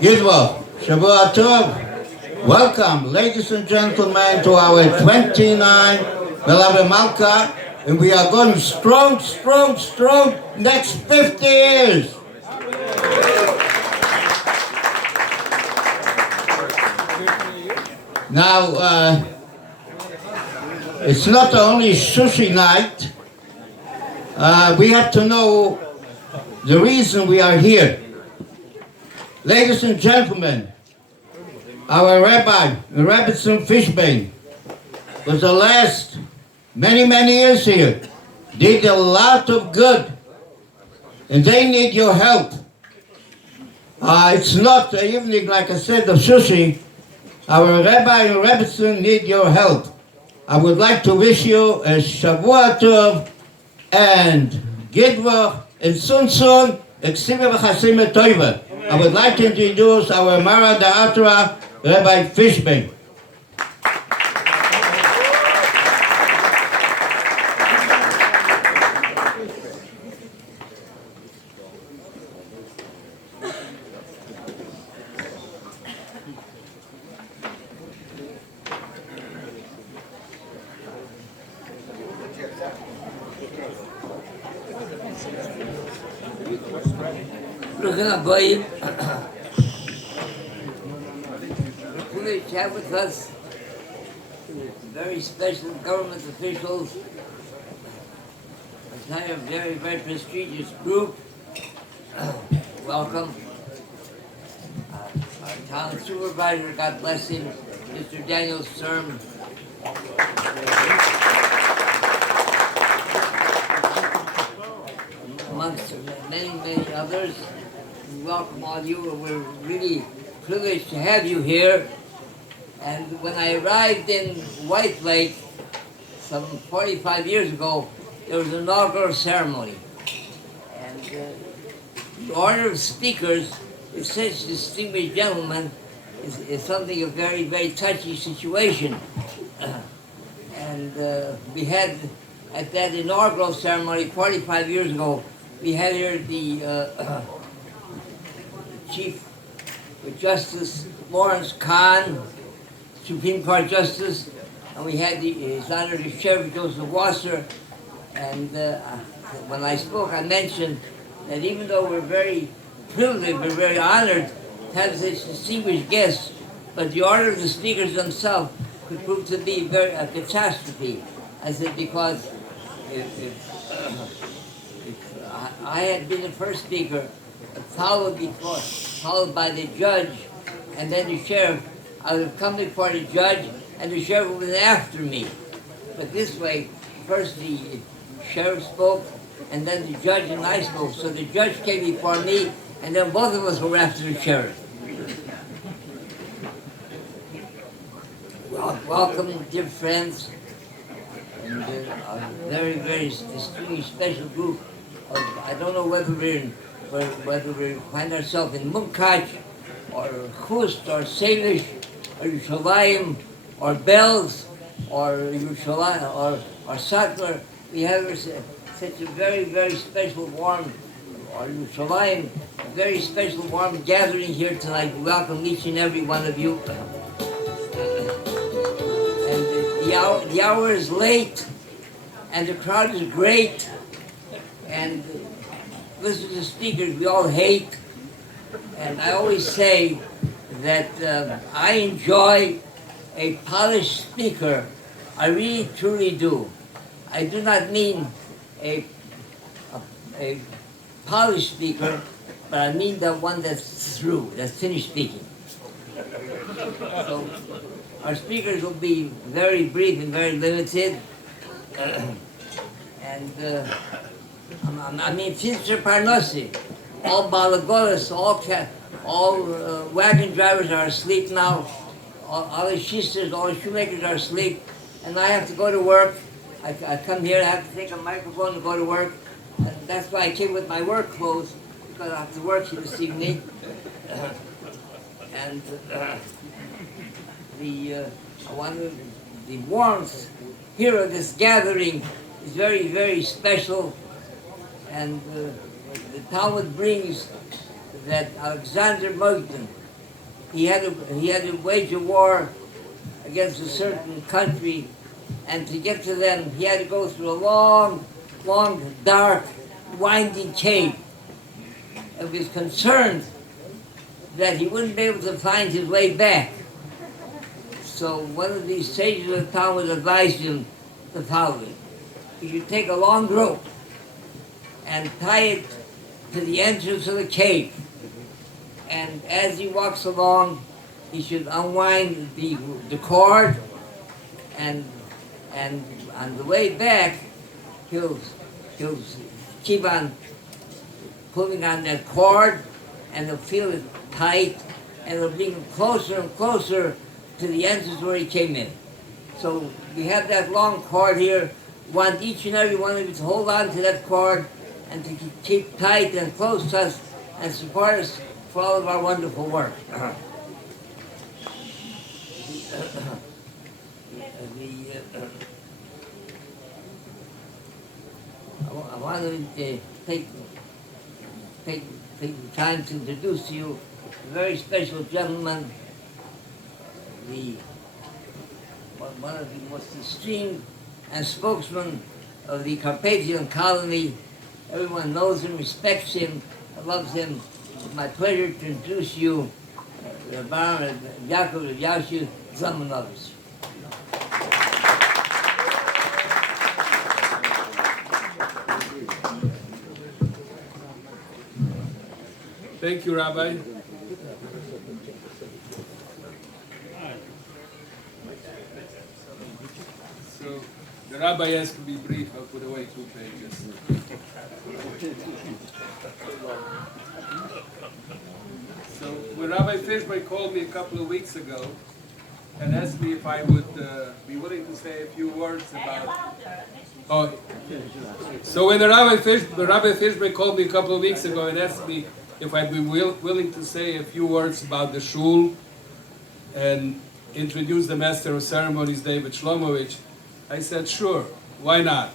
Yidvo, Shavua Tov. Welcome, ladies and gentlemen, to our 29 Melaveh Malkah, and we are going strong, strong, strong next 50 years. Now, it's not only sushi night. We have to know the reason we are here. Ladies and gentlemen, our Rabbi, Rabbi Fishbain, was the last many, many years here. Did a lot of good, and they need your help. It's not an evening, like I said, of sushi. Our Rabbi and Rebbetzin need your help. I would like to wish you a Shavua Tov and Gidva and Soon, Eksiva V'Chasima Toiva. I would like to introduce our Mara Da'atra, Rabbi Fishbain. Rabbi, privileged to have with us very special government officials, a kind of very, very prestigious group. Welcome. Our town supervisor, God bless him, Mr. Daniel Sturm. Amongst many, many others. We welcome all you. We're really privileged to have you here. And when I arrived in White Lake some 45 years ago, there was an inaugural ceremony. And the order of speakers with such distinguished gentlemen is something of very, very touchy situation. And we had, at that inaugural ceremony 45 years ago, we had here the Chief Justice Lawrence Kahn, Supreme Court Justice, and we had His Honor the Sheriff Joseph Wasser. And when I spoke, I mentioned that even though we're very privileged, we're very honored to have such distinguished guests, but the order of the speakers themselves could prove to be a catastrophe. I said, because if I had been the first speaker, followed by the judge, and then the sheriff, I would have come before the judge, and the sheriff would have been after me. But this way, first the sheriff spoke, and then the judge and I spoke. So the judge came before me, and then both of us were after the sheriff. Welcome, dear friends, and a very, very distinguished special group of, I don't know whether we find ourselves in Malkah, or Chust, or Salish, or Yerushalayim, or Belz, or Yerushalayim, or Sattler. We have such a very, very special warm, or Yerushalayim, a very special warm gathering here tonight. We welcome each and every one of you. And the hour is late, and the crowd is great, and listen to the speakers we all hate. And I always say that I enjoy a polished speaker. I really, truly do. I do not mean a polished speaker, but I mean the one that's through, that's finished speaking. So our speakers will be very brief and very limited. And I mean, Fitzger Parnassi, all Balagolas, all wagon drivers are asleep now, all the sisters, all the shoemakers are asleep, and I have to go to work. I come here, I have to take a microphone to go to work, and that's why I came with my work clothes, because I have to work here this evening. And I want to the warmth here at this gathering is very, very special. And the Talmud brings that Alexander Magdon, he had to wage a war against a certain country, and to get to them, he had to go through a long, long, dark, winding cave. And he was concerned that he wouldn't be able to find his way back. So one of these sages of the Talmud advised him the following: you should take a long rope and tie it to the entrance of the cave. And as he walks along, he should unwind the cord, and on the way back, he'll keep on pulling on that cord, and he'll feel it tight, and it'll bring him closer and closer to the entrance where he came in. So we have that long cord here. We want each and every one of you to hold on to that cord and to keep tight and close to us and support us for all of our wonderful work. I want to take the time to introduce to you a very special gentleman, one of the most esteemed and spokesman of the Carpathian colony. Everyone knows him, respects him, loves him. It's my pleasure to introduce you, Rabbi Yaakov Yashu Zamanovich. Thank you, Rabbi. So the Rabbi has to be brief. I'll put away 2 pages. So when Rabbi Fishbain called me a couple of weeks ago and asked me if I would be willing to say a few words about... Oh, so when the Rabbi Fishbain called me a couple of weeks ago and asked me if I'd be willing to say a few words about the shul and introduce the Master of Ceremonies, David Shlomovich, I said, sure, why not?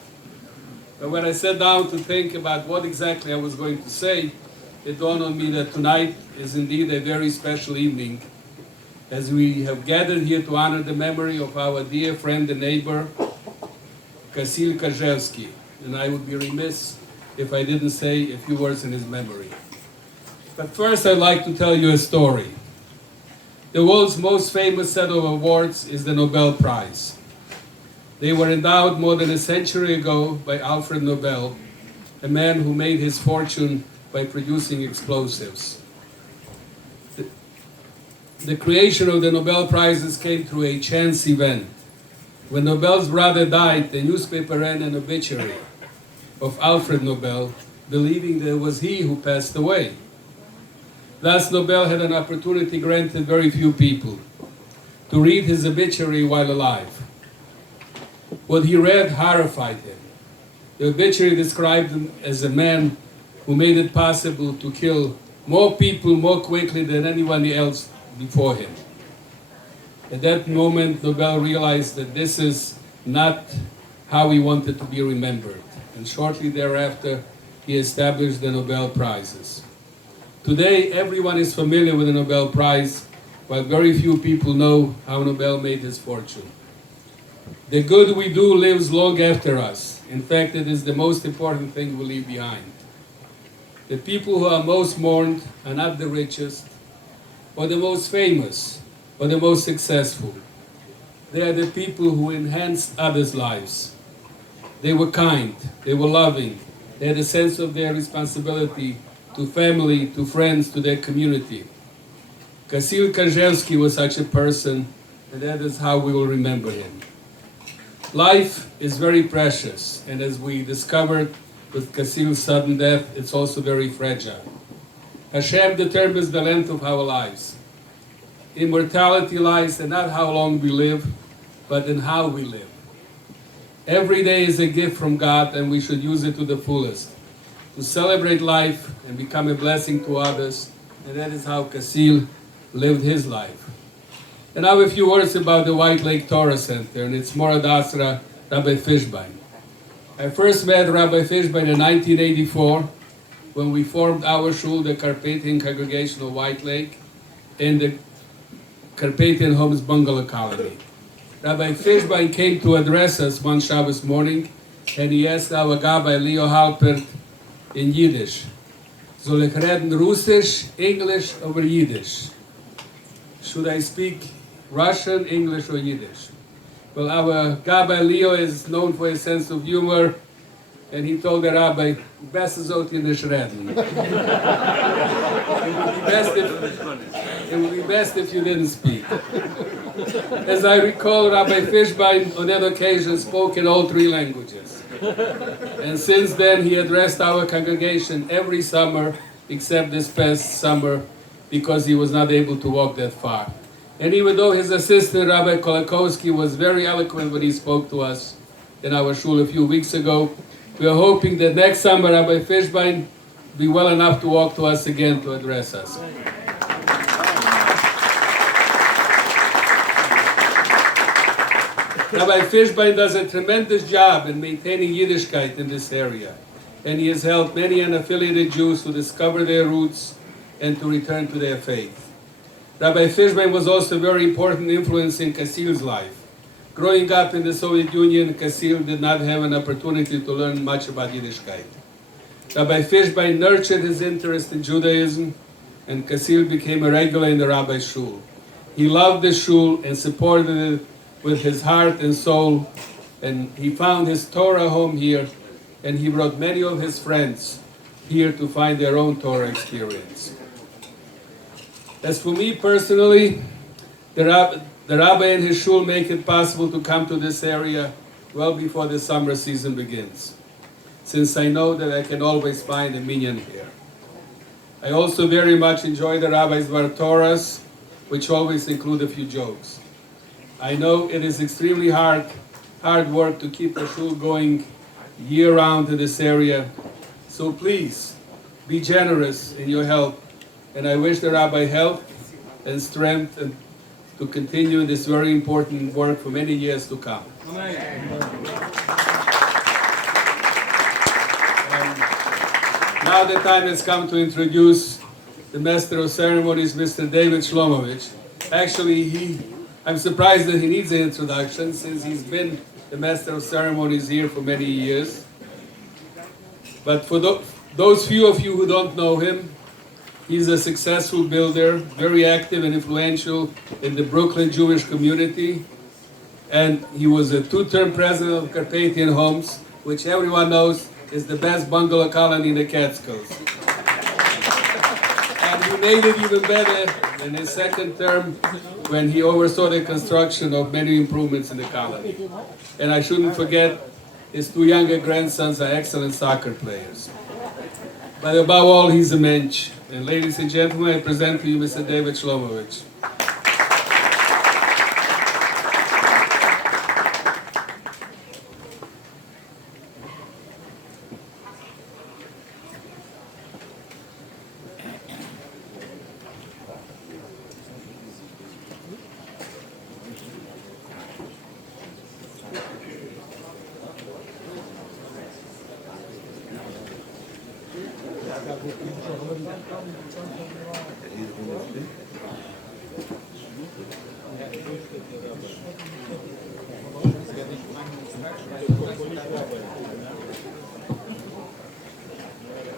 But when I sat down to think about what exactly I was going to say, it dawned on me that tonight is indeed a very special evening, as we have gathered here to honor the memory of our dear friend and neighbor, Kasil Karzewski. And I would be remiss if I didn't say a few words in his memory. But first I'd like to tell you a story. The world's most famous set of awards is the Nobel Prize. They were endowed more than a century ago by Alfred Nobel, a man who made his fortune by producing explosives. The creation of the Nobel Prizes came through a chance event. When Nobel's brother died, the newspaper ran an obituary of Alfred Nobel, believing that it was he who passed away. Thus, Nobel had an opportunity granted very few people to read his obituary while alive. What he read horrified him. The obituary described him as a man who made it possible to kill more people more quickly than anyone else before him. At that moment, Nobel realized that this is not how he wanted to be remembered. And shortly thereafter, he established the Nobel Prizes. Today, everyone is familiar with the Nobel Prize, while very few people know how Nobel made his fortune. The good we do lives long after us. In fact, it is the most important thing we leave behind. The people who are most mourned are not the richest, or the most famous, or the most successful. They are the people who enhanced others' lives. They were kind, they were loving, they had a sense of their responsibility to family, to friends, to their community. Kasil Karzewski was such a person, and that is how we will remember him. Life is very precious, and as we discovered with Kasil's sudden death, it's also very fragile. Hashem determines the length of our lives. Immortality lies in not how long we live, but in how we live. Every day is a gift from God, and we should use it to the fullest, to celebrate life and become a blessing to others, and that is how Kasil lived his life. And now a few words about the White Lake Torah Center and its Morad Asra, Rabbi Fishbain. I first met Rabbi Fishbain in 1984 when we formed our shul, the Carpathian Congregation of White Lake, in the Carpathian Homes Bungalow Colony. Rabbi Fishbain came to address us one Shabbos morning, and he asked our Gabbai Leo Halpert in Yiddish, soll ich reden Russisch, English, or Yiddish? Should I speak Russian, English, or Yiddish? Well, our Gabbai Leo is known for his sense of humor, and he told the rabbi, best is out in the reden. It would be best if you didn't speak. As I recall, Rabbi Fishbain on that occasion spoke in all three languages. And since then, he addressed our congregation every summer, except this past summer, because he was not able to walk that far. And even though his assistant, Rabbi Kolakowski, was very eloquent when he spoke to us in our shul a few weeks ago, we are hoping that next summer Rabbi Fishbain be well enough to walk to us again to address us. Rabbi Fishbain does a tremendous job in maintaining Yiddishkeit in this area, and he has helped many unaffiliated Jews to discover their roots and to return to their faith. Rabbi Fishbain was also a very important influence in Kassil's life. Growing up in the Soviet Union, Kassil did not have an opportunity to learn much about Yiddishkeit. Rabbi Fishbain nurtured his interest in Judaism, and Kassil became a regular in the rabbi's shul. He loved the shul and supported it with his heart and soul, and he found his Torah home here, and he brought many of his friends here to find their own Torah experience. As for me personally, the rabbi and his shul make it possible to come to this area well before the summer season begins, since I know that I can always find a minyan here. I also very much enjoy the rabbi's Dvar Torahs, which always include a few jokes. I know it is extremely hard work to keep the shul going year-round in this area, so please be generous in your help, and I wish the rabbi health and strength and to continue this very important work for many years to come. Now the time has come to introduce the Master of Ceremonies, Mr. David Shlomovich. Actually, I'm surprised that he needs an introduction since he's been the Master of Ceremonies here for many years. But for those few of you who don't know him, he's a successful builder, very active and influential in the Brooklyn Jewish community. And he was a two-term president of Carpathian Homes, which everyone knows is the best bungalow colony in the Catskills. And he made it even better in his second term when he oversaw the construction of many improvements in the colony. And I shouldn't forget his two younger grandsons are excellent soccer players. But above all, he's a mensch. And ladies and gentlemen, I present to you Mr. David Shlomovich.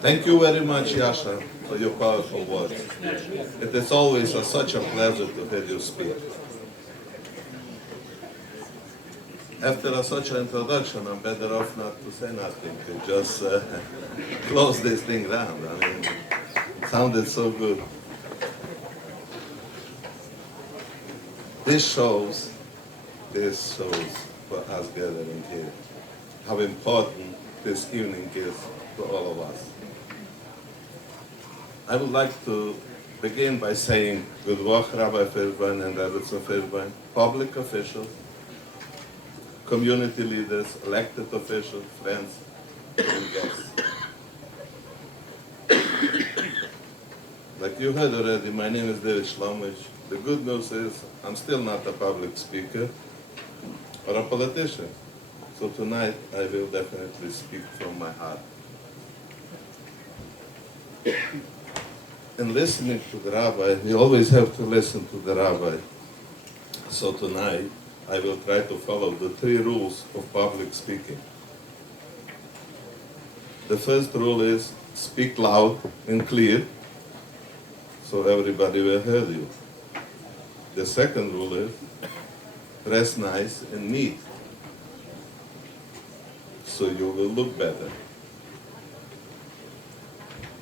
Thank you very much, Yasha, for your powerful words. It is always such a pleasure to hear you speak. After such an introduction, I'm better off not to say nothing, to just close this thing down. I mean, it sounded so good. This shows for us gathering here, how important this evening is to all of us. I would like to begin by saying good work, Rabbi Fishbain and Rabbi Fishbain, public officials, community leaders, elected officials, friends, and guests. Like you heard already, my name is David Shlomovich. The good news is I'm still not a public speaker or a politician. So tonight I will definitely speak from my heart. In listening to the rabbi, we always have to listen to the rabbi. So tonight I will try to follow the 3 rules of public speaking. The first rule is speak loud and clear so everybody will hear you. The second rule is dress nice and neat so you will look better.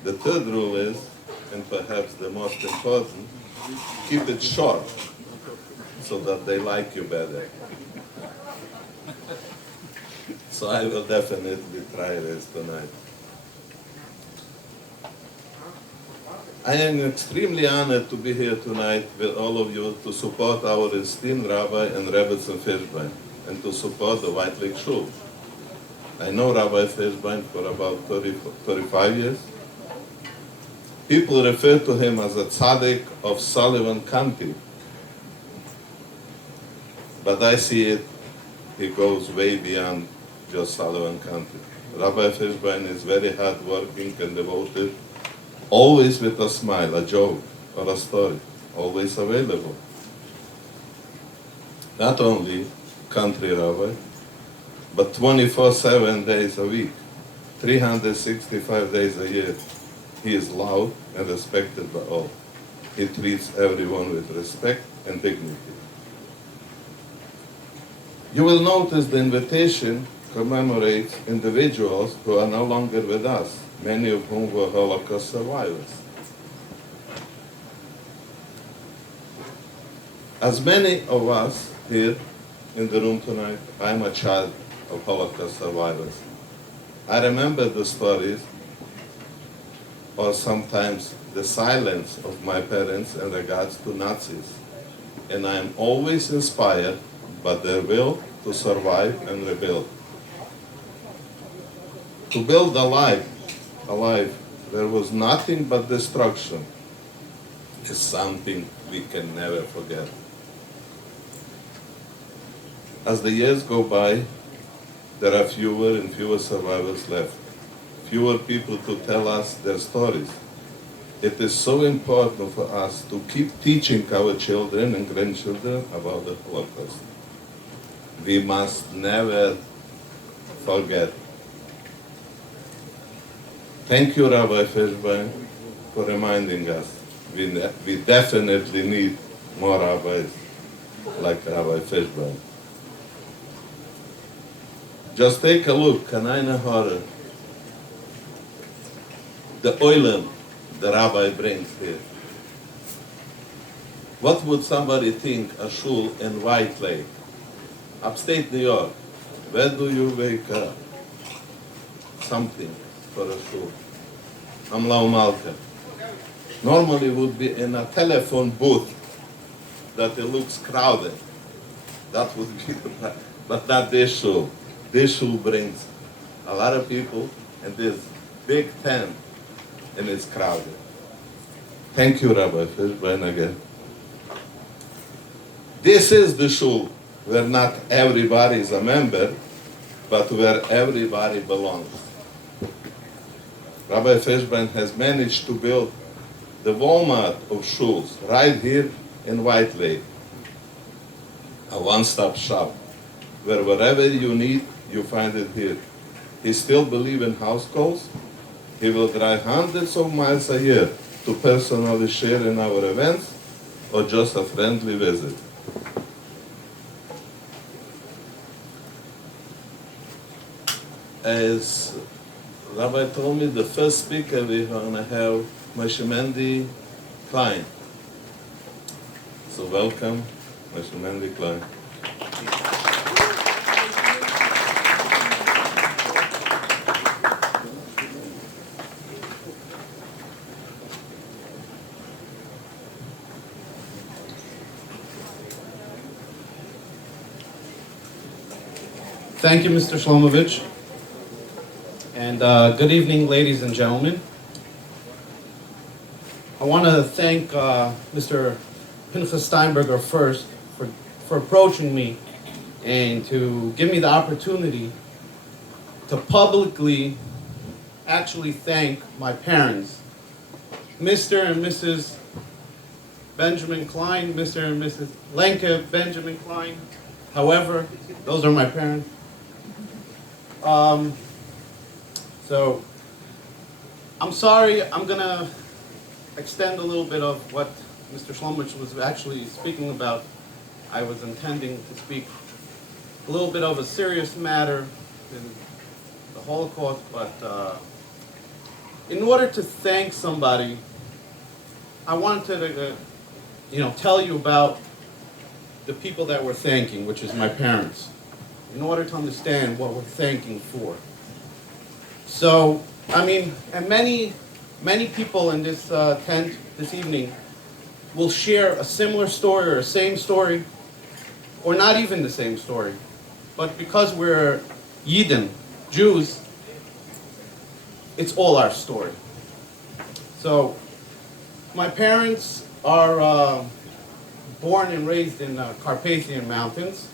The third rule is, and perhaps the most important, keep it short so that they like you better. So I will definitely try this tonight. I am extremely honored to be here tonight with all of you to support our esteemed Rabbi and Rebbetzin Fishbain and to support the White Lake Shul. I know Rabbi Fishbain for about 35 years. People refer to him as a tzaddik of Sullivan County. But I see it, he goes way beyond just Sullivan County. Rabbi Fishbain is very hardworking and devoted, always with a smile, a joke, or a story, always available. Not only country rabbi, but 24/7 days a week, 365 days a year. He is loud and respected by all. He treats everyone with respect and dignity. You will notice the invitation commemorates individuals who are no longer with us, many of whom were Holocaust survivors. As many of us here in the room tonight, I am a child of Holocaust survivors. I remember the stories, or sometimes the silence of my parents in regards to Nazis. And I am always inspired by their will to survive and rebuild. To build a life there was nothing but destruction is something we can never forget. As the years go by, there are fewer and fewer survivors left, fewer people to tell us their stories. It is so important for us to keep teaching our children and grandchildren about the Holocaust. We must never forget. Thank you, Rabbi Fishbain, for reminding us. We definitely need more rabbis like Rabbi Fishbain. Just take a look, Kanai Horror, the oilam the rabbi brings here. What would somebody think a shul in White Lake, upstate New York? Where do you wake up? Something for a shul. Amlau Malkah. Normally would be in a telephone booth that it looks crowded. That would be but not this shul. This shul brings a lot of people and this big tent and it's crowded. Thank you, Rabbi Fishbain, again. This is the shul where not everybody is a member, but where everybody belongs. Rabbi Fishbain has managed to build the Walmart of shuls right here in White Lake. A one-stop shop where whatever you need, you find it here. He still believes in house calls. He will drive hundreds of miles a year to personally share in our events or just a friendly visit. As Rabbi told me, the first speaker we're going to have Moshe Mendy Klein. So welcome, Moshe Mendy Klein. Thank you, Mr. Shlomovich. And good evening, ladies and gentlemen. I want to thank Mr. Pinchas Steinberger first for approaching me and to give me the opportunity to publicly actually thank my parents, Mr. and Mrs. Benjamin Klein, Mr. and Mrs. Lenke Benjamin Klein. However, those are my parents. So I'm sorry, I'm gonna extend a little bit of what Mr. Shlomich was actually speaking about. I was intending to speak a little bit of a serious matter in the Holocaust, but in order to thank somebody, I wanted to, tell you about the people that we're thanking, which is my parents, in order to understand what we're thanking for. So, and many people in this tent this evening will share a similar story or a same story, or not even the same story. But because we're Yidden, Jews, it's all our story. So, my parents are born and raised in the Carpathian Mountains,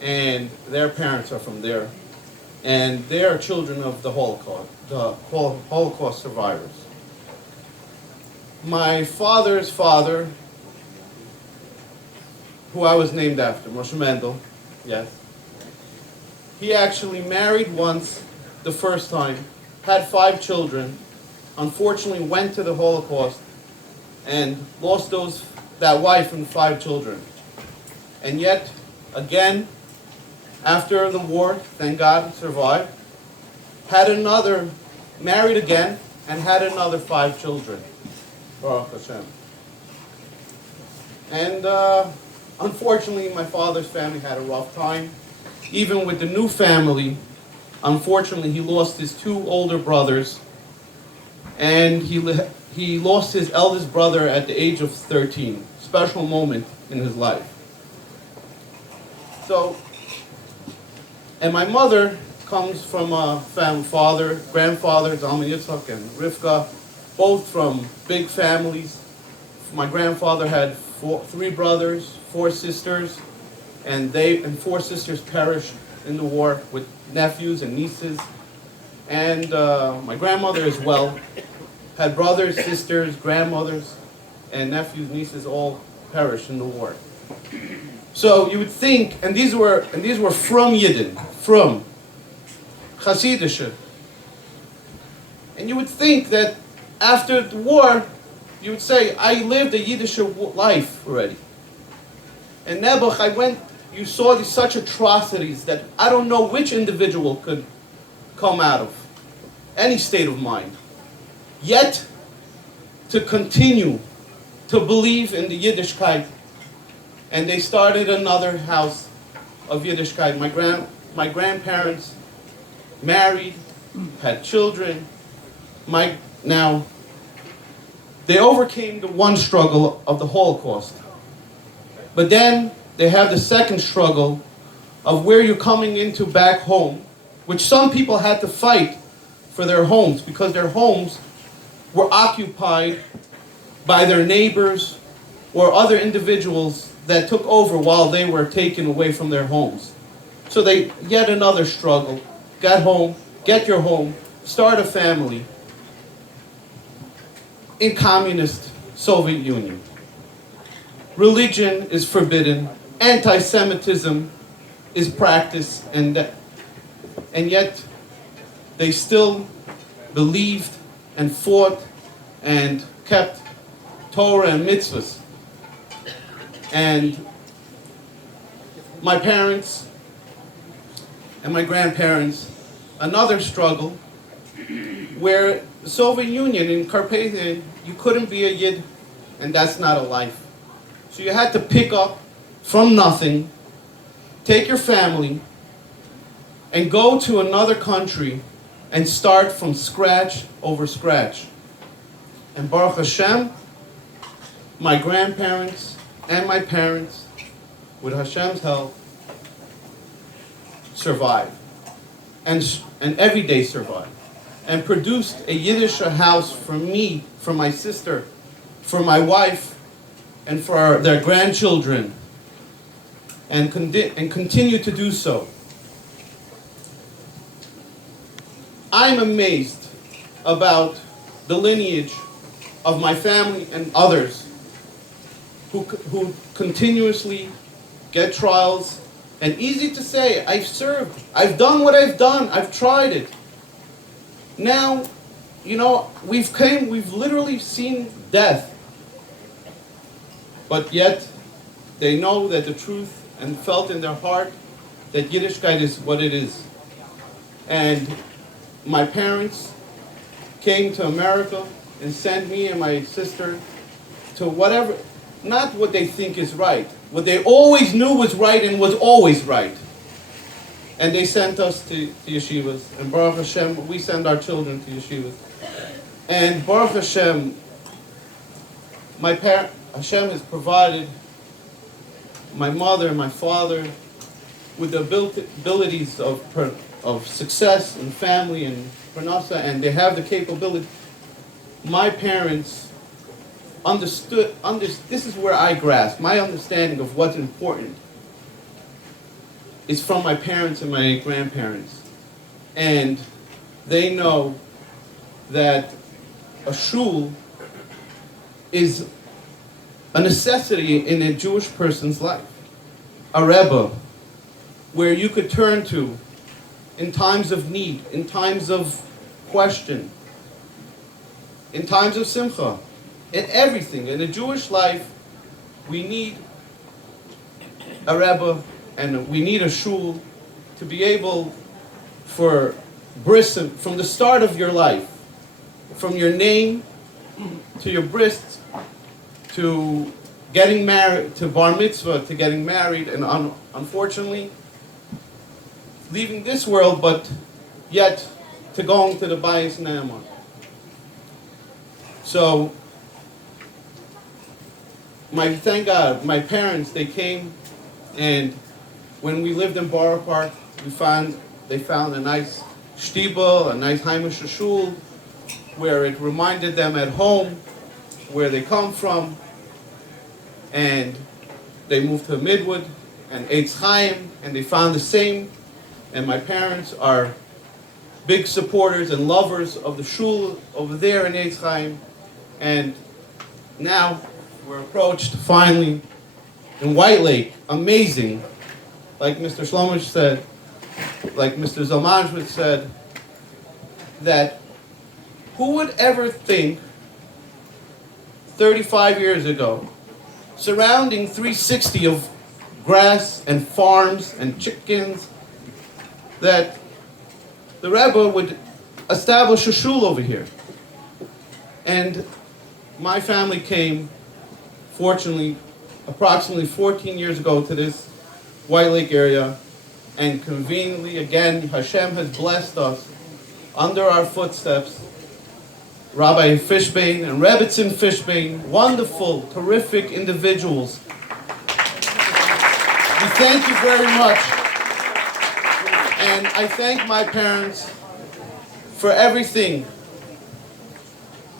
and their parents are from there. And they are children of the Holocaust survivors. My father's father, who I was named after, Moshe Mendel, yes, he actually married once the first time, had 5 children, unfortunately went to the Holocaust and lost that wife and 5 children. And yet, again, after the war, thank God, survived, married again, and had another 5 children. Baruch Hashem. And unfortunately, my father's family had a rough time. Even with the new family, unfortunately, he lost his 2 older brothers, and he lost his eldest brother at the age of 13. Special moment in his life. So, and my mother comes from a grandfather, Zalman Yitzchak and Rivka, both from big families. My grandfather had 3 brothers, 4 sisters, and 4 sisters perished in the war with nephews and nieces. And my grandmother as well had brothers, sisters, grandmothers, and nephews, nieces all perished in the war. So you would think, and these were from Yidden, from Hasidische. And you would think that after the war, you would say, I lived a Yiddish life already. And Nebuch, you saw such atrocities that I don't know which individual could come out of any state of mind. Yet, to continue to believe in the Yiddishkeit. And they started another house of Yiddishkeit. My grandparents married, had children. Now, they overcame the one struggle of the Holocaust. But then they have the second struggle of where you're coming into back home, which some people had to fight for their homes because their homes were occupied by their neighbors or other individuals that took over while they were taken away from their homes. So yet another struggle. Get your home, start a family in communist Soviet Union. Religion is forbidden, anti-Semitism is practiced, and yet they still believed and fought and kept Torah and mitzvahs. And my parents and my grandparents, another struggle where the Soviet Union in Carpathia, you couldn't be a Yid, and that's not a life. So you had to pick up from nothing, take your family, and go to another country and start from scratch over scratch. And Baruch Hashem, my grandparents and my parents, with Hashem's help, survived. And every day survived. And produced a Yiddish house for me, for my sister, for my wife and for their grandchildren, and continue to do so. I'm amazed about the lineage of my family and others who continuously get trials. And easy to say, I've served, I've done what I've done, I've tried it. Now, we've literally seen death. But yet, they know that the truth and felt in their heart that Yiddishkeit is what it is. And my parents came to America and sent me and my sister to whatever, not what they think is right, what they always knew was right and was always right. And they sent us to yeshivas. And Baruch Hashem, we send our children to yeshivas. And Baruch Hashem, Hashem has provided my mother and my father with the abilities of success and family and parnasa, and they have the capability. My parents understood, this is where I grasp, my understanding of what's important is from my parents and my grandparents. And they know that a shul is a necessity in a Jewish person's life. A Rebbe, where you could turn to in times of need, in times of question, in times of simcha, in everything. In a Jewish life, we need a Rebbe and we need a shul to be able for bris, from the start of your life, from your name to your bris, to getting married, to bar mitzvah, to getting married, and unfortunately, leaving this world, but yet to going to the Bayis Ne'eman. So, thank God, my parents, they came, and when we lived in Borough Park, they found a nice shtibel, a nice Heimish shul, where it reminded them at home where they come from, and they moved to Midwood and Eitz Chaim, and they found the same. And my parents are big supporters and lovers of the shul over there in Eitz Chaim. And now we're approached finally in White Lake. Amazing. Like Mr. Shlomo said, like Mr. Zalmanshvit said, that who would ever think 35 years ago, surrounding 360 of grass and farms and chickens, that the Rebbe would establish a shul over here. And my family came, fortunately, approximately 14 years ago to this White Lake area, and conveniently, again, Hashem has blessed us under our footsteps. Rabbi Fishbain and Rebbitzin Fishbain, wonderful, terrific individuals. We thank you very much. And I thank my parents for everything,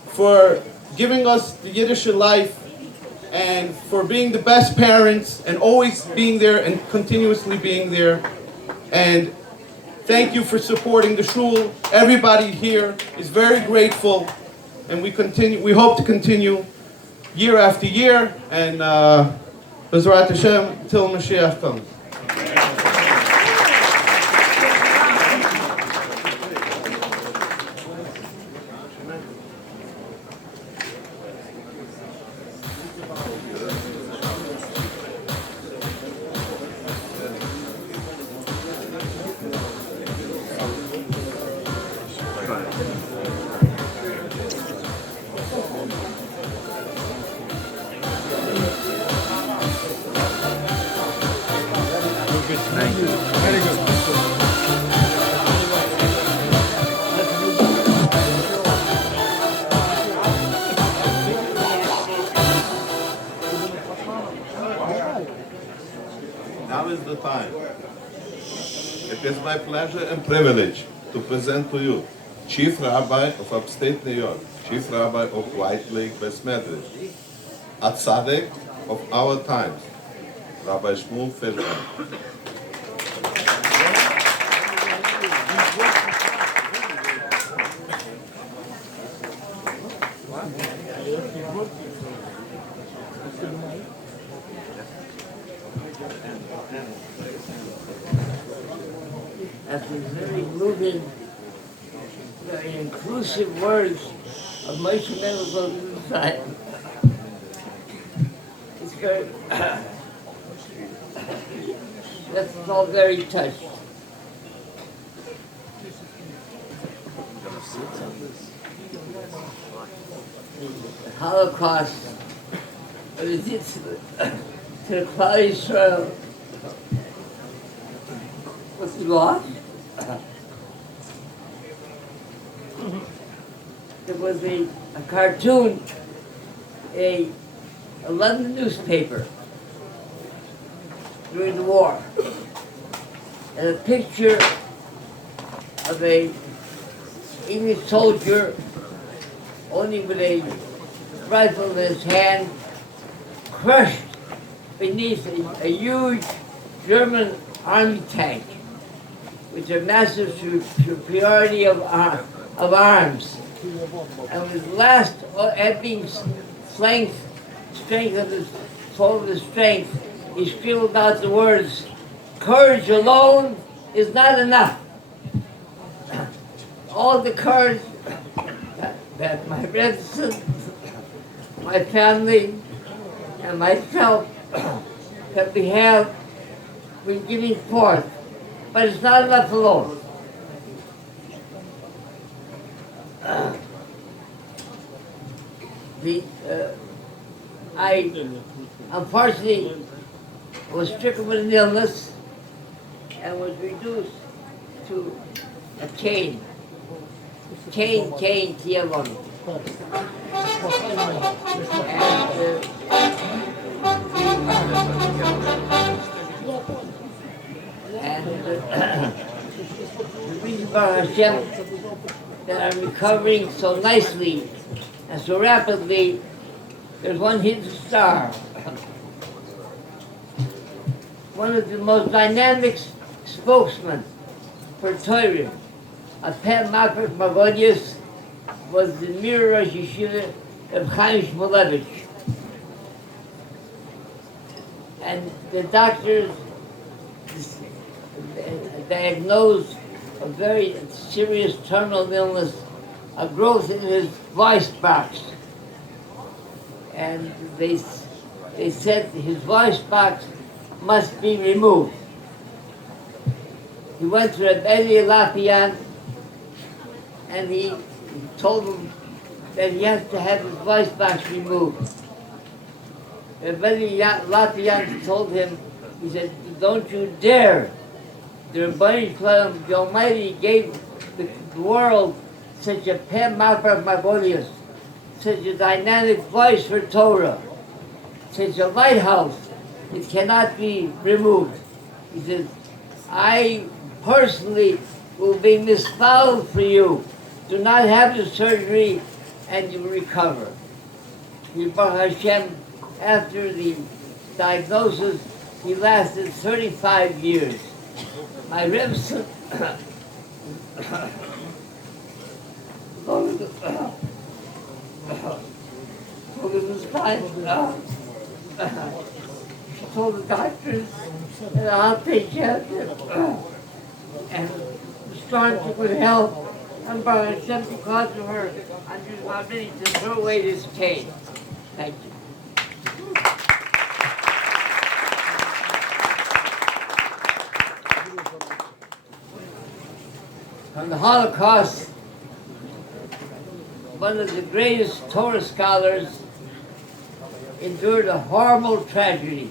for giving us the Yiddish life, and for being the best parents, and always being there and continuously being there. And thank you for supporting the shul. Everybody here is very grateful, and we hope to continue year after year, and B'ezrat Hashem till Mashiach comes. Now is the time. It is my pleasure and privilege to present to you Chief Rabbi of Upstate New York, Chief Rabbi of White Lake West Medrash, a tzaddik of our times, Rabbi Shmuel Fishbain. After very moving, very inclusive words of Moshe Melaveh inside. It's very, that's all very touched. The Holocaust, what it did to the Klal Yisrael, was lost. There was a cartoon, a London newspaper during the war, and a picture of a English soldier only with a rifle in his hand, crushed beneath a huge German army tank with a massive superiority of arms. And with last ebbing strength of his soul of his strength, he scribbled out the words, "Courage alone is not enough." All the courage that my residents, my family, and myself that we have been giving forth, but it's not enough alone. I unfortunately was stricken with an illness and was reduced to a cane, Tiavon. The reason, Baruch Hashem, that I'm recovering so nicely and so rapidly, there's one hidden star. One of the most dynamic spokesmen for Torah, a Peh Maprik Magodius, was the Mirror Rosh Yeshiva of Melaveh. And the doctors diagnosed a very serious terminal illness, a growth in his voice box. And they said his voice box must be removed. He went to Rabbi Lapian and he told him that he has to have his voice box removed. Rabbi Lapian told him, he said, "Don't you dare. The Rabbi Almighty gave the world such a Peh Maprak Magodius, such a dynamic voice for Torah, such a lighthouse. It cannot be removed." He says, "I personally will be misfouled for you. Do not have the surgery and you will recover." Baruch Hashem, after the diagnosis, he lasted 35 years. My Rebbe told the doctors that I'll take care of him. And restored to good health. And Baruch Hashem, because of her, I'm just about ready to throw away this cane. Thank you. From the Holocaust, one of the greatest Torah scholars endured a horrible tragedy.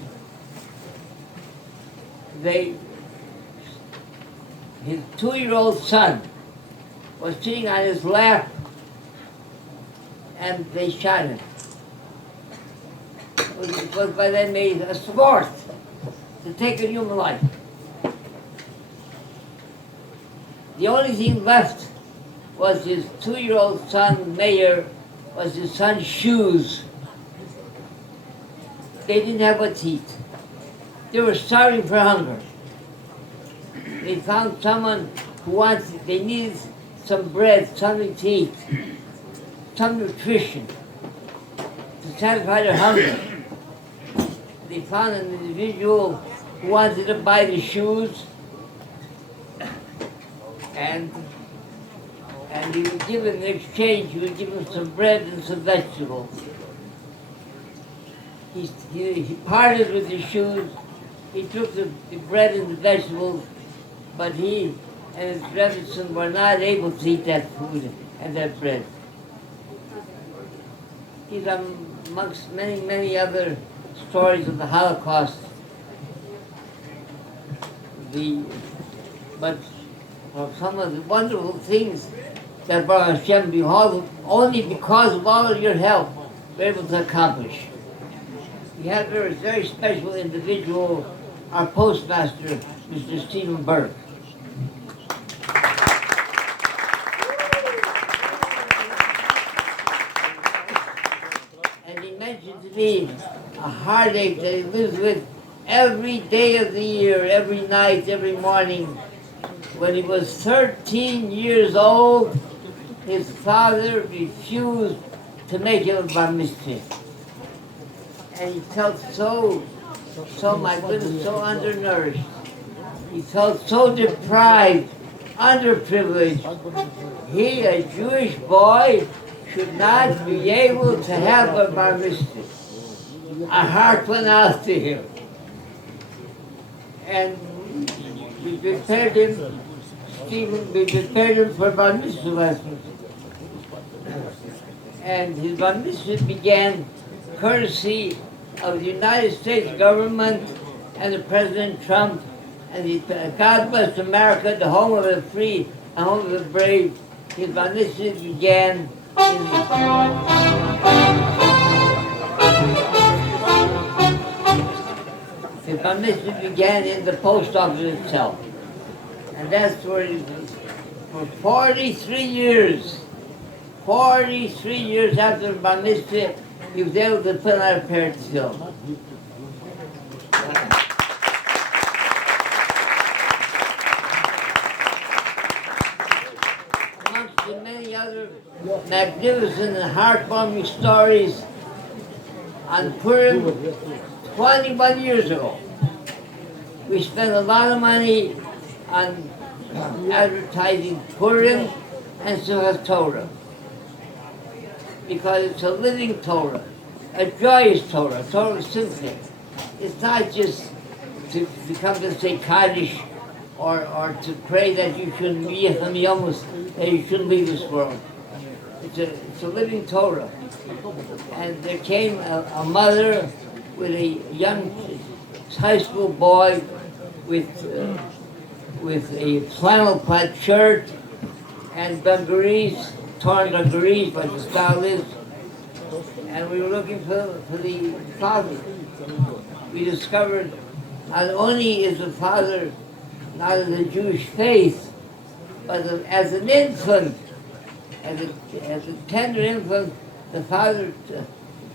His 2-year-old son was sitting on his lap and they shot him. It was by then made a sport to take a human life. The only thing left was his 2-year-old son, Meir, was his son's shoes. They didn't have what to eat. They were starving for hunger. They found someone who they needed some bread, something to eat, some nutrition to satisfy their hunger. They found an individual who wanted to buy the shoes, and he would give in exchange, he would give him some bread and some vegetables. He parted with the shoes, he took the bread and the vegetables, but he and his grandson were not able to eat that food and that bread. These are amongst many, many other stories of the Holocaust. But some of the wonderful things that Baruch Hashem, behold, only because of all of your help, we're able to accomplish. We have a very special individual, our postmaster, Mr. Stephen Burke. And he mentioned to me a heartache that he lives with every day of the year, every night, every morning. When he was 13 years old, his father refused to make him a bar mitzvah. And he felt so my goodness, so undernourished. He felt so deprived, underprivileged. He, a Jewish boy, should not be able to have a bar mitzvah. Our heart went out to him. And we prepared him, we prepared him for bar mitzvah lessons. And his bar mitzvah began courtesy of the United States government and the President Trump and the God bless America, the home of the free, the home of the brave. His bar mitzvah began in the post office itself. And that's where he was for 43 years. 43 years after the bar mitzvah, he was able to put on a pair of tefillin. Amongst the many other magnificent and heartwarming stories, on Purim, 21 years ago, we spent a lot of money on advertising Purim and Simchat Torah, because it's a living Torah, a joyous Torah, Torah Simcha. It's not just to come to say Kaddish or to pray that you shouldn't be that you shouldn't leave this world. It's a living Torah. And there came a mother with a young high school boy with a flannel plaid shirt and dungarees, torn dungarees, like the style is. And we were looking for the father. We discovered not only is the father not of the Jewish faith, but as an infant, as a tender infant, the father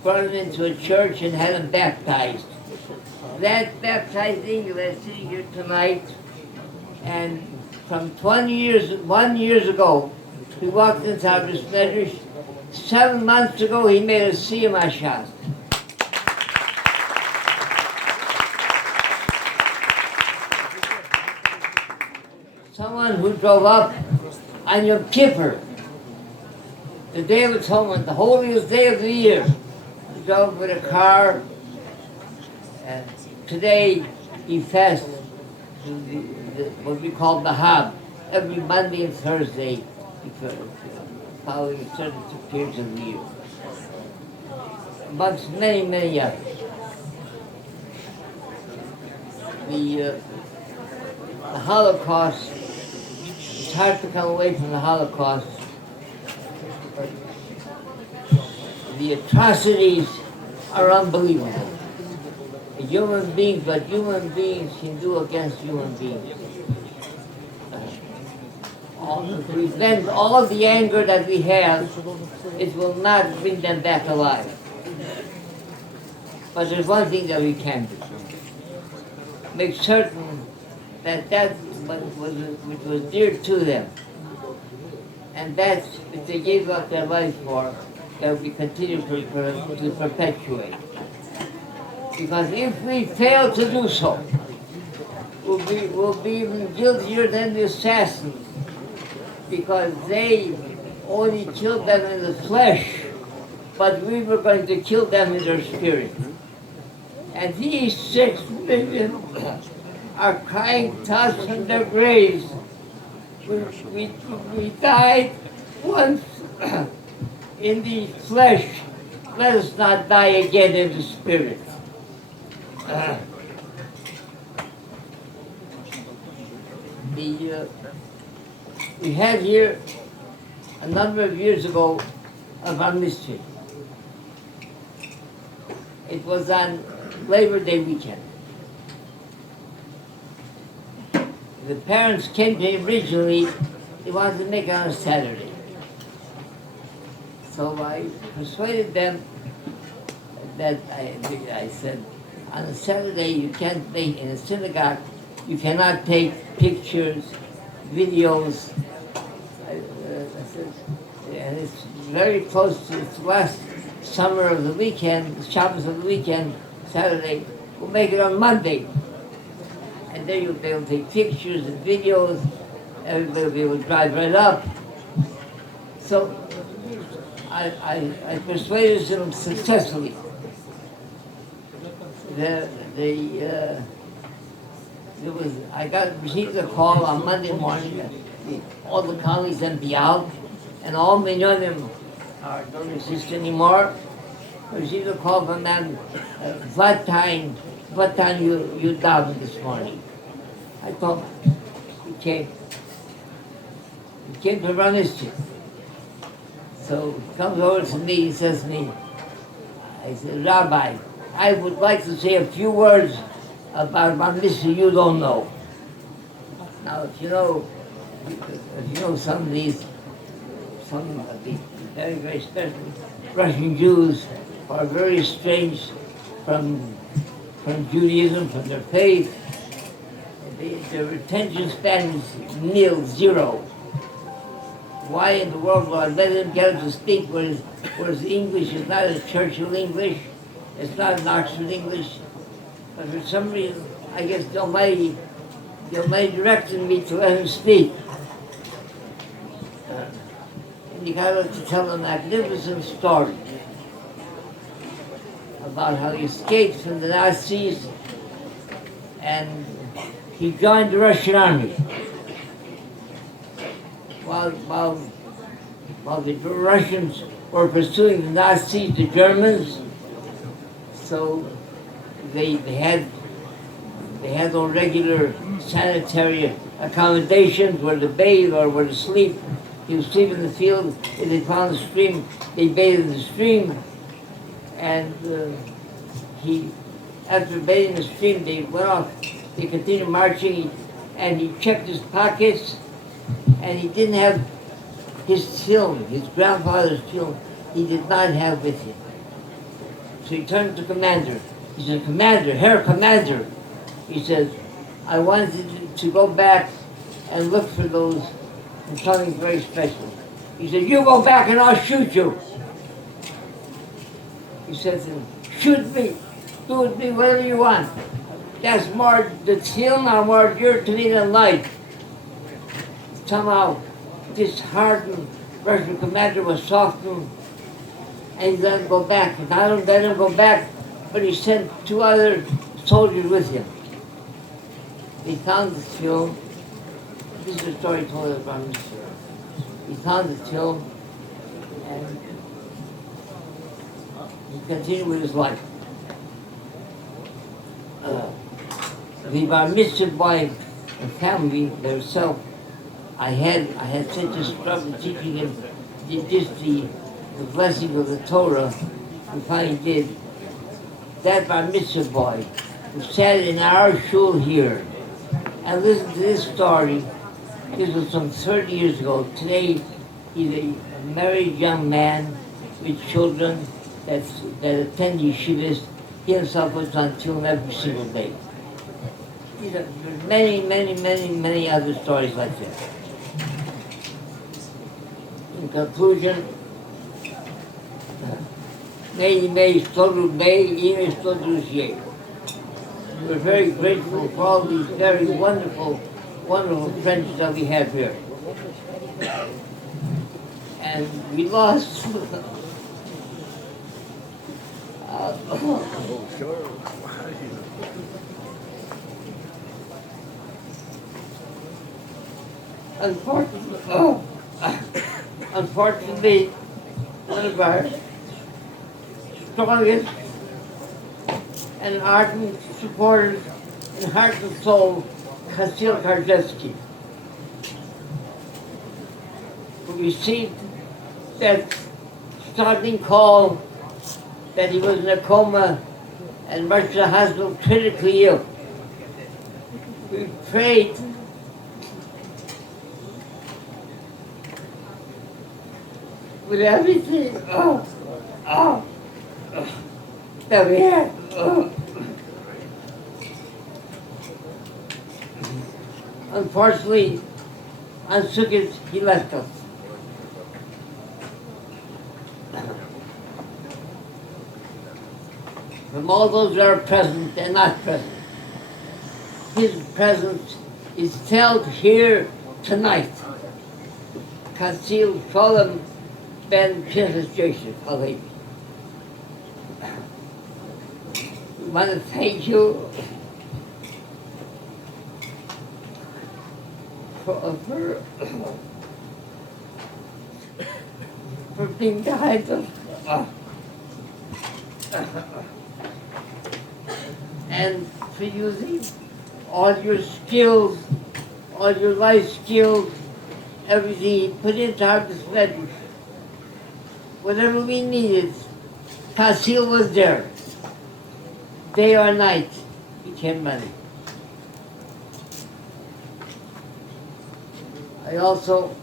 brought him into a church and had him baptized. That baptizing, we're sitting here tonight, and from 1 year ago, he walked into our Medrash. 7 months ago, he made a Siyum Hashas. Someone who drove up on Yom Kippur, the Day of Atonement, the holiest day of the year. He drove with a car, and today he fasts what we call the Hab, every Monday and Thursday, following certain periods of the year. Amongst many, many others. The Holocaust, it's hard to come away from the Holocaust. The atrocities are unbelievable. Human beings, what human beings can do against human beings. prevent all the anger that we have, it will not bring them back alive. But there's one thing that we can do. Make certain that which was dear to them, and that which they gave up their life for, that we continue to perpetuate. Because if we fail to do so, we'll be even guiltier than the assassins, because they only killed them in the flesh, but we were going to kill them in their spirit. And these 6 million are crying to us from their graves. We died once in the flesh. Let us not die again in the spirit. We had here a number of years ago a bar mitzvah. It was on Labor Day weekend. The parents came to me originally, they wanted to make it on a Saturday. So I persuaded them that I said, on a Saturday you can't make, in a synagogue, you cannot take pictures, videos. I said, and it's very close to its last summer of the weekend, the Shabbos of the weekend, Saturday. We'll make it on Monday. And then you'll be able to take pictures and videos. Everybody will be able to drive right up. So I persuaded them successfully. I received a call on Monday morning that all the colleagues then be out, and all minyanim don't exist anymore. I received a call from them, what time you daven this morning? I told him, he came to run his ship. So he comes over to me, he says to me, I said, Rabbi, I would like to say a few words about bar mitzvah you don't know. Now, if you know some of the very, very special Russian Jews who are very estranged from Judaism, from their faith, their attention span is nil, zero. Why in the world will I let them get up to speak whereas English is not a Churchill English, it's not an Oxford English, but for some reason, I guess the Almighty directed me to let him speak. And you got to tell a magnificent story about how he escaped from the Nazis and he joined the Russian army. While the Russians were pursuing the Nazis, the Germans, so they had no regular sanitary accommodations where to bathe or where to sleep. He was sleeping in the field. If they found a stream, they bathed in the stream. And after bathing in the stream, they went off. They continued marching, and he checked his pockets, and he didn't have his film, his grandfather's film. He did not have with him. So he turned to the commander. He said, Commander, Herr Commander, he says, I wanted to go back and look for those, and something very special. He said, you go back and I'll shoot you. He said to him, shoot me, do with me whatever you want. That's more, the film are more dear to me than life. Somehow, this hardened Russian commander was softened, and he let him go back. And I don't let him go back, but he sent 2 other soldiers with him. They found the film. This is a story told about Mr. He found the film, and he continued with his life. The bar mitzvah boy and family themselves, I had such a struggle teaching him the blessing of the Torah. We finally did. That bar mitzvah boy who sat in our shul here and listened to this story, This was some 30 years ago. Today, he's a married young man with children that attend yeshivas. He himself was on tune every single day. There's many other stories like that. In conclusion, may we're very grateful for all these very wonderful friends that we have here. And we lost unfortunately, one of our strongest and ardent supporters in heart and soul, Kasil Karzeski, who received that starting call that he was in a coma and rushed to the hospital critically ill. We prayed with everything that we had. Unfortunately, on Sukkot, he left us. From all those that are present and not present, his presence is felt here tonight. Kasil Sholem Ben Princess Joseph, Halevi. We want to thank you for being behind us. And for using all your skills, all your life skills, everything put into our dispenser. Whatever we needed, Kasil was there. Day or night, he came running. I also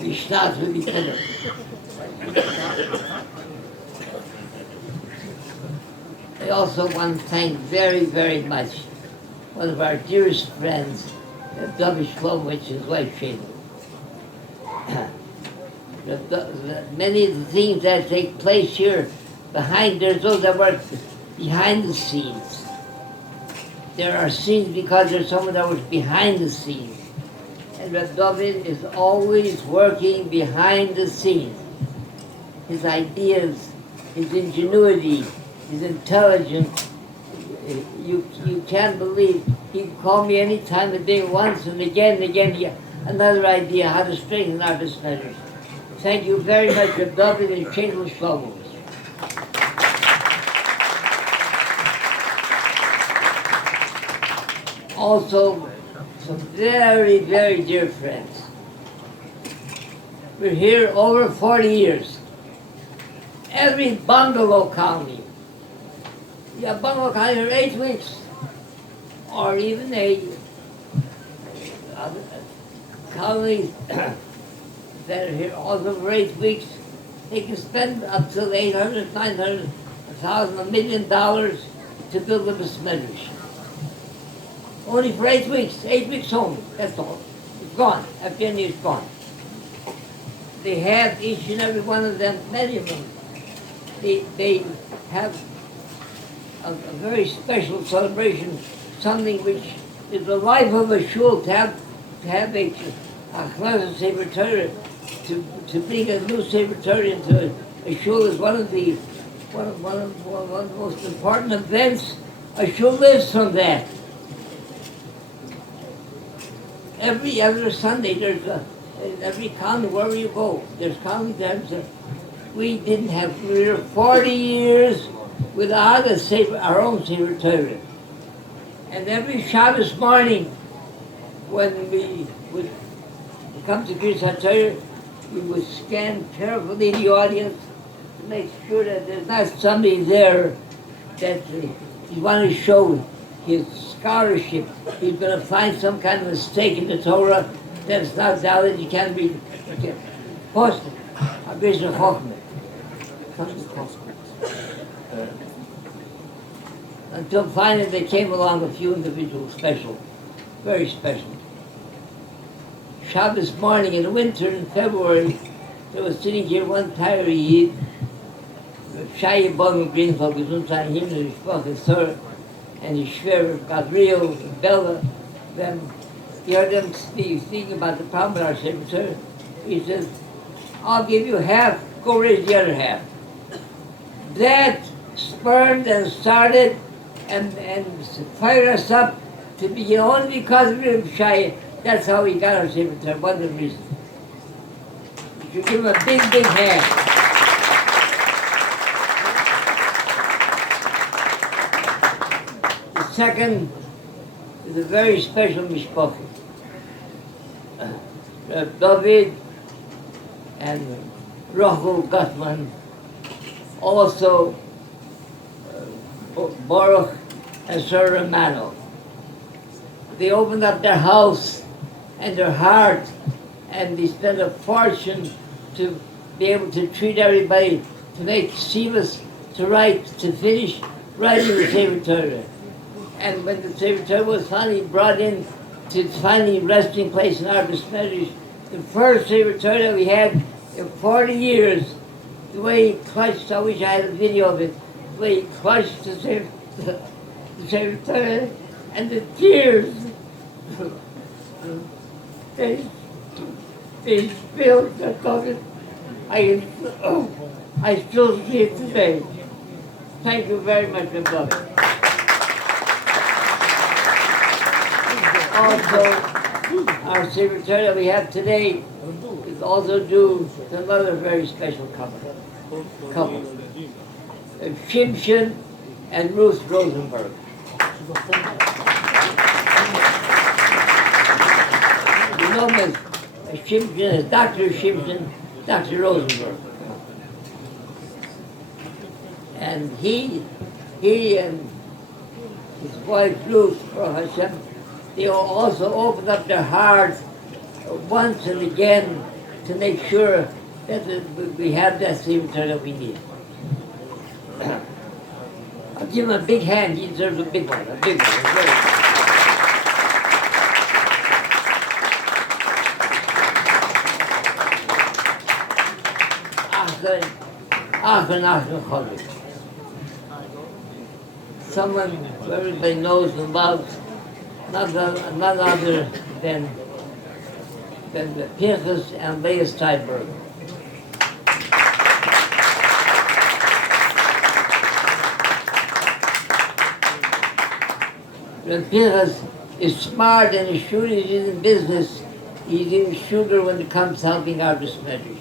Vishnat will be better. I also want to thank very much one of our dearest friends, Rabbi Shlomo, his wife Shayla. Many of the things that take place here there's those that work behind the scenes. There are scenes because there's someone that works behind the scenes. And Rabbi David is always working behind the scenes. His ideas, his ingenuity, his intelligence, you can't believe. He called me any time of day, once and again, another idea how to strengthen our business. Thank you very much, Rabbi David and Shayla Shlomo. Also, some very dear friends. We're here over 40 years. Every bungalow colony. Yeah, bungalow colony for 8 weeks. Or even a colony that are here also for 8 weeks. They can spend up to $800, $900, $1,000, $1 million to build a besmedrash. Only for 8 weeks, 8 weeks only, that's all. It's gone, after the end it's gone. They have, each and every one of them, many of them, they have a very special celebration, something which is the life of a shul, to have a Achlasa Sefer Torah, to bring a new Sefer Torah into a shul is one of the most important events. A shul lives from that. Every other Sunday, there's in every county, wherever you go, there's county times. We were 40 years without our own Sefer Torah. And every Shabbos morning, when we would come to Kriyas HaTorah, we would scan carefully the audience to make sure that there's not somebody there that he wanted to show his scholarship. He's going to find some kind of mistake in the Torah that's not valid. You can't read it. Post a bit of Chochmah. Until finally they came along a few individuals special, very special. Shabbos morning in the winter in February, they were sitting here one tired Yid, Shai Bon Greenfeld, Gesundheit, him and his Sprache Sir, and his Schwer, Gabriel, Bella, them. He heard them speaking about the problem with our secretary. He says, I'll give you half, go raise the other half. That spurned and started and fired us up to begin only because of Reb Shai. That's how we got our secretary, one of the reasons. You should give him a big, big hand. The second is a very special mishpacha. David and Rachel Gutman, also Baruch and Sir Romano. They opened up their house and their heart, and they spent a fortune to be able to treat everybody, to make sivas, to write, to finish writing the Sefer Torah. And when the Sefer Torah was finally brought in to its finally resting place in our Medrash, the first Sefer Torah we had in 40 years, the way he clutched, I wish I had a video of it, the way he clutched the Sefer Torah, and the tears, they spilled, I still see it today. Thank you very much, my brother. Also, our Sefer Torah that we have today is also due to another very special couple. Shimshon and Ruth Rosenberg. You know Ms. Shimshon, Dr. Shimshon, Dr. Rosenberg. And he and his wife Ruth, Baruch Hashem, they also opened up their hearts once and again to make sure that we have that Sefer Torah that we need. I'll give him a big hand. He deserves a big one. A big one. Someone who everybody knows and loves, none other than Pinchas and Leah Steinberg. When Pinchas is smart and is shrewd, he's in business, he's even shrewder when it comes to helping our Medrash.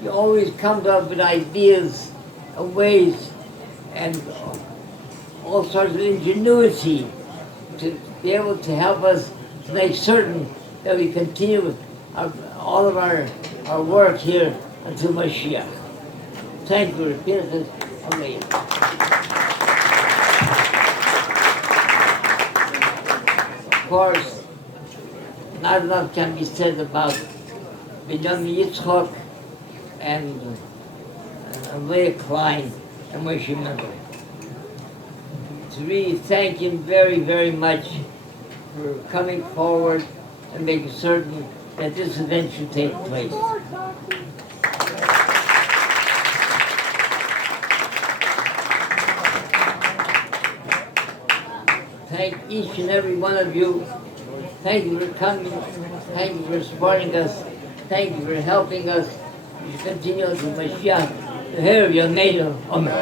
He always comes up with ideas and ways and all sorts of ingenuity to be able to help us to make certain that we continue all of our work here until Mashiach. Thank you, Pinchas. Amen. Of course, not enough can be said about Benjamin Yitzchok and Leah Klein and Moshe Melaveh. To really thank him very, very much for coming forward and making certain that this event should take place. Thank each and every one of you. Thank you for coming. Thank you for supporting us. Thank you for helping us. You continue to Mashiach, to hear your native. Amen.